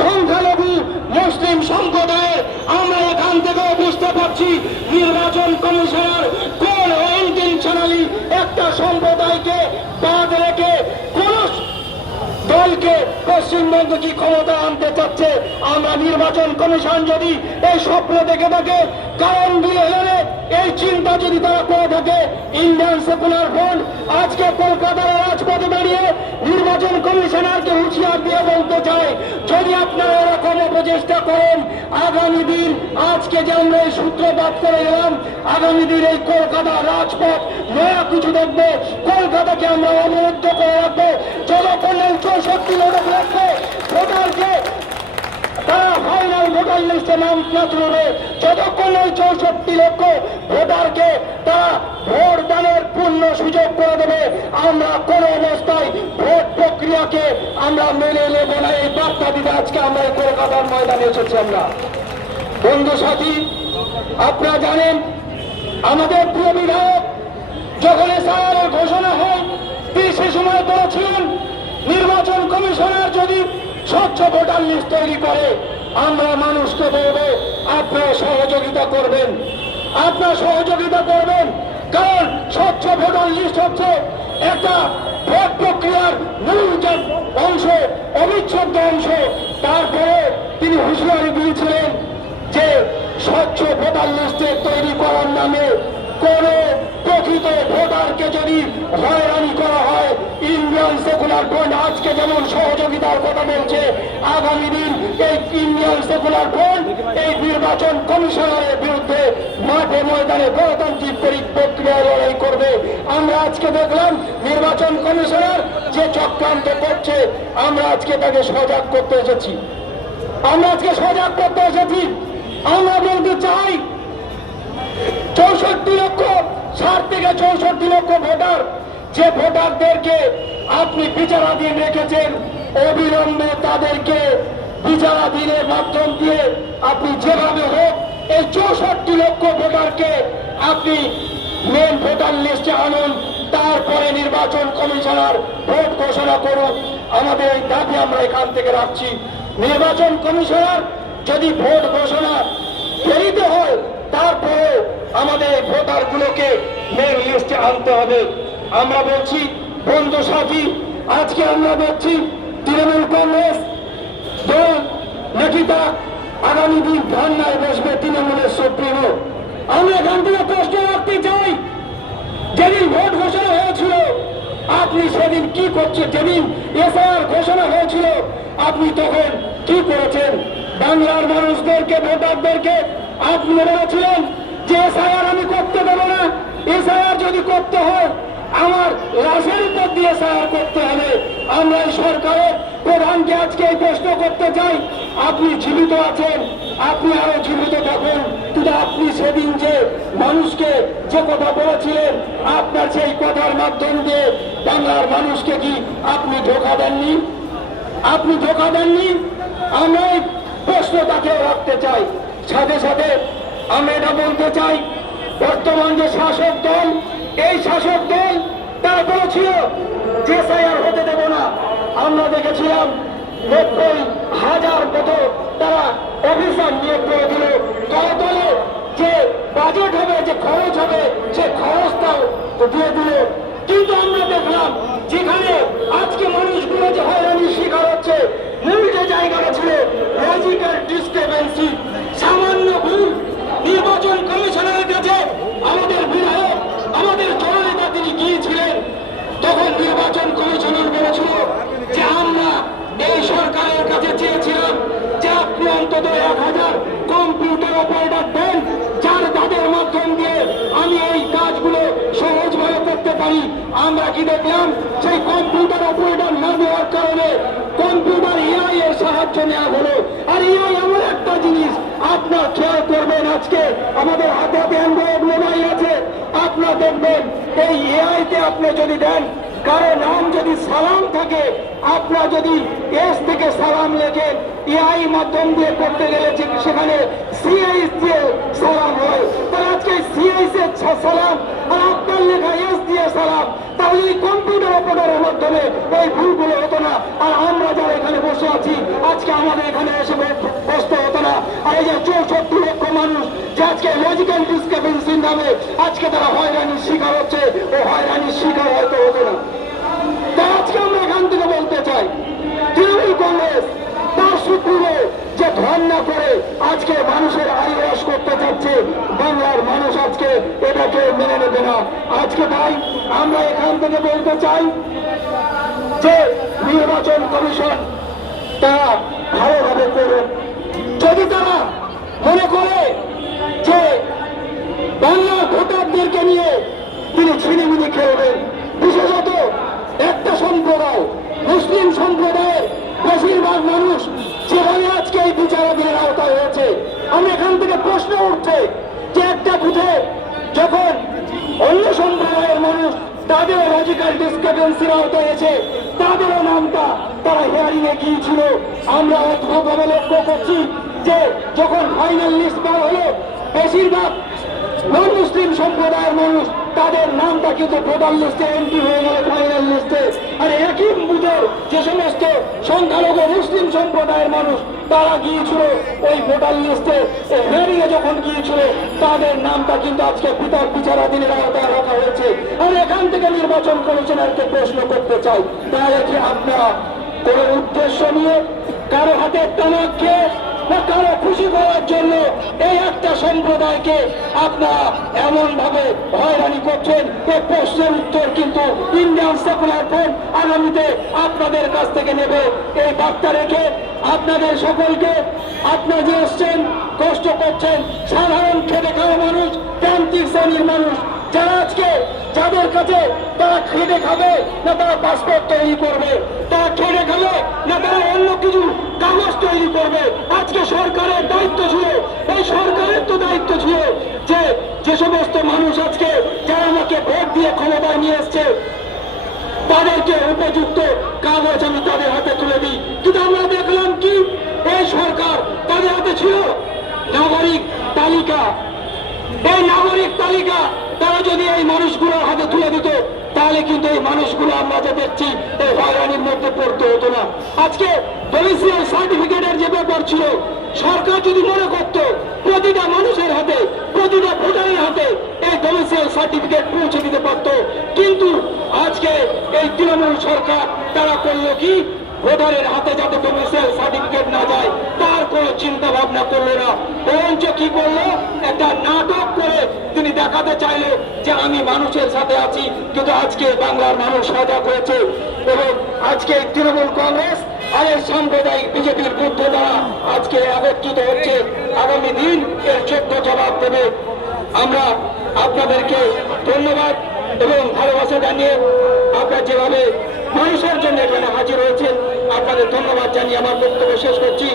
সংখ্যালঘু মুসলিম সম্প্রদায়ের আমরা এখান থেকেও বুঝতে পারছি নির্বাচন কমিশনার কোন ইন্টেনশনালি একটা সম্প্রদায়কে বাদ রেখে কোন দলকে পশ্চিমবঙ্গ কি ক্ষমতা আনতে চাচ্ছে। আমরা নির্বাচন কমিশন যদি এই স্বপ্ন দেখে থাকে, কারণ দিয়ে এলে এই চিন্তা যদি তারা করে থাকে, ইন্ডিয়ান সেকুলার ফ্রন্ট আজকে কলকাতার রাজপথে দাঁড়িয়ে নির্বাচন কমিশনারকে হুঁশিয়ার দিয়ে বলতে চায়, যদি আপনারা এরকম প্রচেষ্টা করেন আগামী দিন, আজকে যে আমরা এই সূত্রপাত করে গেলাম, আগামী দিন এই কলকাতার রাজপথ নয়া কিছু দেখবো। কলকাতাকে আমরা অবরুদ্ধ করে রাখবো যতক্ষণ এই 64 লক্ষ ভোটারকে তারা ফাইনাল ভোটার লিস্টে নাম না তুলবে, যতক্ষণ ওই 64 লক্ষ ভোটারকে তারা ভোট দানের পূর্ণ সুযোগ করে দেবে, আমরা কোন অবস্থায় ভোট প্রক্রিয়াকে আমরা মেনে নেব না। এই বার্তা দিতে আজকে আমরা এই কলকাতার ময়দানে এসেছি। আমরা বন্ধু সাথী, আপনারা জানেন আমাদের প্রিয় বিধায়ক যখন এসআইআর ঘোষণা হয় তিনি সে সময় বলেছিলেন নির্বাচন কমিশনার যদি স্বচ্ছ ভোটার লিস্ট তৈরি করে আমরা মানুষকে বলবো আপনারা সহযোগিতা করবেন, আপনারা সহযোগিতা করবেন, কারণ স্বচ্ছ ভোটার লিস্ট হচ্ছে একটা ভোট প্রক্রিয়ার মূল অংশ, অবিচ্ছেদ্য অংশ। তারপরে তিনি হুঁশিয়ারি দিয়েছিলেন যে স্বচ্ছ ভোটার লিস্টে তৈরি করার নামে কোন প্রকৃত ভোটারকে যদি হয়রানি করা হয়, ইন্ডিয়ান সেকুলার ফ্রন্ট আজকে যেমন সহযোগিতার কথা বলছে, আগামী দিন এই ইন্ডিয়ান সেকুলার ফ্রন্ট এই নির্বাচন কমিশনারের বিরুদ্ধে মাঠে ময়দানে গণতান্ত্রিক প্রক্রিয়া লড়াই করবে। আমরা আজকে দেখলাম নির্বাচন কমিশনার যে চক্রান্ত করছে, আমরা আজকে তাকে সজাগ করতে এসেছি, আমরা আজকে সজাগ করতে এসেছি। আমরা বলতে চাই 64 লক্ষ 60 থেকে 64 লক্ষ ভোটার, যে ভোটারদেরকে আপনি বিচারাধীন রেখেছেন, অবিলম্বে তাদেরকে বিচারাধীনের মাধ্যম দিয়ে আপনি যেভাবে হোক এই 64 লক্ষ ভোটারকে আপনি মেন ভোটার লিস্টে আনুন, তারপরে নির্বাচন কমিশনার ভোট ঘোষণা করুন। আমাদের এই দাবি আমরা এখান থেকে রাখছি। নির্বাচন কমিশনার যদি ভোট ঘোষণা দেরিতে হয়, তারপরে আমাদের ভোটারগুলোকে মেন লিস্টে আনতে হবে। আমরা বলছি বন্ধু সাথী, আজকে আমরা দেখছি তৃণমূল কংগ্রেস দল নাকি তা আগামী দিন ধর্নায় বসবে তৃণমূলের সুপ্রিমো। আমরা এখান থেকে প্রশ্ন রাখতে চাই, যেদিন ভোট ঘোষণা হয়েছিল আপনি সেদিন কি করছেন? যেদিন এসআইআর ঘোষণা হয়েছিল আপনি তখন কি করেছেন? বাংলার মানুষদেরকে, ভোটারদেরকে আপনি বলেছিলেন যে এসআইআর আমি করতে দেবো না, এসআইআর যদি করতে হয় আমার লাশের উপর দিয়ে এসআইআর করতে হবে। আমরা এই সরকারের প্রধানকে আজকে এই প্রশ্ন করতে চাই, আপনি জীবিত আছেন, আপনি আরো জীবিত থাকুন, কিন্তু আপনি সেদিন যে মানুষকে যে কথা বলেছিলেন, আপনার সেই কথার মাধ্যম দিয়ে বাংলার মানুষকে কি আপনি ধোঁকা দেননি? আপনি ধোঁকা দেননি। আমরা এই প্রশ্ন তাকে রাখতে চাই। সাথে সাথে আমরা এটা বলতে চাই, বর্তমান যে শাসক দল, এই শাসক দল তারা বলেছিল যে এসআইআর হতে দেব না। আমরা দেখেছিলাম 90,000 মতো তারা অফিসার নিয়োগ করে দিল। দলে দলে যে বাজেট হবে, যে খরচ হবে, সে খরচটাও দিয়ে দিল। কিন্তু আমরা দেখলাম যেখানে আজকে মানুষগুলো যে হয়রানির শিকার হচ্ছে, মূল যে জায়গাটা ছিল লজিক্যাল ডিসক্রিপেন্সি, সামান্য ভুল। নির্বাচন কমিশনের কাছে আমাদের বিধায়ক, আমাদের জননেতা তিনি গিয়েছিলেন, তখন নির্বাচন কমিশনার বলেছিল যে আমরা এই সরকারের কাছে চেয়েছিলাম যে আপনি অন্তত 1000 কম্পিউটার অপারেটর দেন, যার তাদের মাধ্যম দিয়ে আমি এই কাজগুলো সহজভাবে করতে পারি। আমরা কি দেখলাম? সেই কম্পিউটার অপারেটর না দেওয়ার কারণে কম্পিউটার এআই এর সাহায্য নেওয়া হলো। আর এআই এমন একটা জিনিস, আপনার খেয়াল করবেন, আজকে আমাদের হাতে হাতে অ্যান্ড্রয়েড মোবাইল আছে, আপনার দেখবেন এই এআই তে আপনি যদি দেন কারো নাম যদি সালাম থাকে, আপনার যদি এস থেকে সালাম লেখেন, এআই মাধ্যম দিয়ে করতে গেলে সেখানে সিআইএস দিয়ে সালাম হয়। তাহলে আজকে সিআইএস এর সালাম আর আপনার লেখা এস দিয়ে সালাম, তাহলে এই কম্পিউটার অপারেটরের মাধ্যমে এই ভুলগুলো হতো না। আর আমরা যারা এখানে বসে আছি, আজকে আমাদের এখানে এসে বসতে হতো না। আর এই যে 64 লক্ষ মানুষ যে আজকে লজিক্যাল ডিসক্রিপেন্সির নামে আজকে তারা হয়রানির শিকার হচ্ছে, ও হয়রানির শিকার হয়তো হতো না। তাই আজকে আমরা এখান থেকে বলতে চাই, তৃণমূল কংগ্রেস তার সূত্রে যে ধর্ণা করে আজকে মানুষের আইওয়াস করতে চাচ্ছে, বাংলার মানুষ আজকে এটাকে মেনে নেবে না। আজকে তাই আমরা এখান থেকে বলতে চাই যে নির্বাচন কমিশন তারা ভালোভাবে করুন। যদি তারা মনে করে যে বাংলার ভোটারদেরকে নিয়ে তিনি ছিনিমিনি খেলবেন, বিশেষত একটা সম্প্রদায় মুসলিম সম্প্রদায়ের বেশিরভাগ মানুষ যেভাবে আজকে এই বিচারাধীনের আওতায় হয়েছে, আমি এখান থেকে প্রশ্ন উঠছে যে একটা বুথে যখন অন্য সম্প্রদায়ের মানুষ তাদেরও লজিক্যাল ডিসক্রিপেন্সির আওতায় এসে তাদেরও নামটা তারা হিয়ারিং এ গিয়েছিল। আমরা অদ্ভুতভাবে লক্ষ্য করছি যে যখন ফাইনাল লিস্ট বার হলো, বেশিরভাগ নন মুসলিম সম্প্রদায়ের মানুষ তাদের নামটা কিন্তু ভোটার লিস্টে এন্ট্রি হয়ে গেল ফাইনাল লিস্টে। আর একই বুথের যে সমস্ত সংখ্যালঘু মুসলিম সম্প্রদায়ের মানুষ তারা গিয়েছিল ওই ভোটার লিস্টে হেরিয়ে যখন গিয়েছিল, তাদের নামটা কিন্তু আজকে বিচারাধীনের আওতায় রাখা হয়েছে। আর এখান থেকে নির্বাচন কমিশনারকে প্রশ্ন করতে চাই, তাহলে কি আপনারা কোন উদ্দেশ্য নিয়ে কারো হাতে তামাক খেয়ে বা কারো খুশি করার জন্য এই একটা সম্প্রদায়কে আপনারা এমন ভাবে হয়রানি করছেন? এই প্রশ্নের উত্তর কিন্তু ইন্ডিয়ান সেকুলার ফ্রন্ট আগামীতে আপনাদের কাছ থেকে নেবে। এই বার্তা রেখে আপনাদের সকলকে, আপনারা যে এসছেন, কষ্ট করছেন, সাধারণ খেটে খাওয়া মানুষ, প্রান্তিক শ্রেণীর মানুষ যারা আজকে যাদের কাছে তারা খেটে খাবে না তারা পাসপোর্ট তৈরি করবে, তারা খেটে খাবে না তারা অন্য কিছু কাগজ তৈরি করবে। আজকে সরকারের দায়িত্ব ছিল, এই সরকারের তো দায়িত্ব ছিল যে যে সমস্ত মানুষ আজকে যারা আমাকে ভোট দিয়ে ক্ষমতায় নিয়ে এসছে তাদেরকে উপযুক্ত কাগজ আমি তাদের হাতে তুলে দিই। কিন্তু আমরা দেখলাম কি এই সরকার তাদের হাতে ছিল নাগরিক তালিকা। এই নাগরিক তালিকা তারা যদি এই মানুষগুলোর হাতে তুলে দিত, তাহলে কিন্তু এই মানুষগুলো আমরা যে দেখছি এই হয়রানির মধ্যে পড়তে হতো না। আজকে ডোমিসাইল সার্টিফিকেটের যে ব্যাপার ছিল, সরকার যদি মনে করত প্রতিটা মানুষের হাতে, প্রতিটা ভোটারের হাতে এই ডোমিসাইল সার্টিফিকেট পৌঁছে দিতে পারত, কিন্তু আজকে এই তৃণমূল সরকার তারা করলো কি, ভোটারের হাতে যাতে ডোমিসাইল সার্টিফিকেট না যায় তার কোনো চিন্তা ভাবনা করলো না, বরঞ্চ কি করলো, একটা নাটক করে তিনি দেখাতে চাইলো যে আমি মানুষের সাথে আছি। কিন্তু আজকে বাংলার মানুষ সজাগ হয়েছে এবং আজকে তৃণমূল কংগ্রেস আর এর সাম্প্রদায়িক বিজেপির বুদ্ধ দ্বারা আজকে একত্রিত হচ্ছে। আগামী দিন এর যোগ্য জবাব দেবে। আমরা আপনাদেরকে ধন্যবাদ এবং ভালোবাসা জানিয়ে আপনারা যেভাবে মানুষের জন্য এখানে হাজির হয়েছেন, আপনাদের ধন্যবাদ জানিয়ে আমার বক্তব্য শেষ করছি।